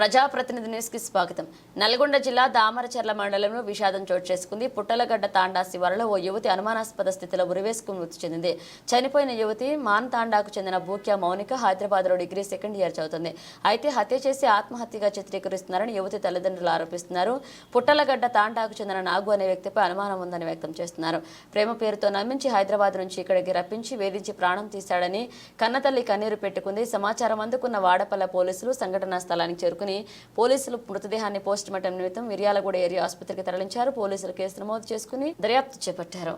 ప్రజాప్రతినిధి న్యూస్ కి స్వాగతం. నల్గొండ జిల్లా దామరచర్ల మండలంలో విషాదం చోటు చేసుకుంది. పుట్టలగడ్డ తాండా శివారులో ఓ యువతి అనుమానాస్పద స్థితిలో ఉరివేసుకుని మృతి చెందింది. చనిపోయిన యువతి మాన్ తాండాకు చెందిన బూక్యా మౌనిక హైదరాబాద్లో డిగ్రీ సెకండ్ ఇయర్ చదువుతుంది. అయితే హత్య చేసి ఆత్మహత్యగా చిత్రీకరిస్తున్నారని యువతి తల్లిదండ్రులు ఆరోపిస్తున్నారు. పుట్టలగడ్డ తాండాకు చెందిన నాగు అనే వ్యక్తిపై అనుమానం ఉందని వ్యక్తం చేస్తున్నారు. ప్రేమ పేరుతో నమ్మించి హైదరాబాద్ నుంచి ఇక్కడికి రప్పించి వేధించి ప్రాణం తీశాడని కన్నతల్లి కన్నీరు పెట్టుకుంది. సమాచారం అందుకున్న వాడపల్ల పోలీసులు సంఘటనా స్థలానికి చేరుకుని పోలీసులు మృతదేహాన్ని పోస్ట్ మార్టం నిమిత్తం మిర్యాలగూడ ఏరియా ఆసుపత్రికి తరలించారు. పోలీసులు కేసు నమోదు చేసుకుని దర్యాప్తు చేపట్టారు.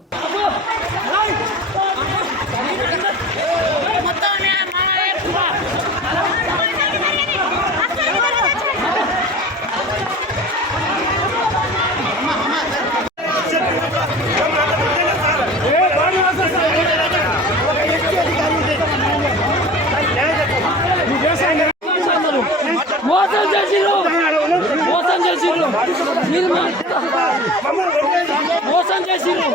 మోసం చేసిరు మోసం చేసిరు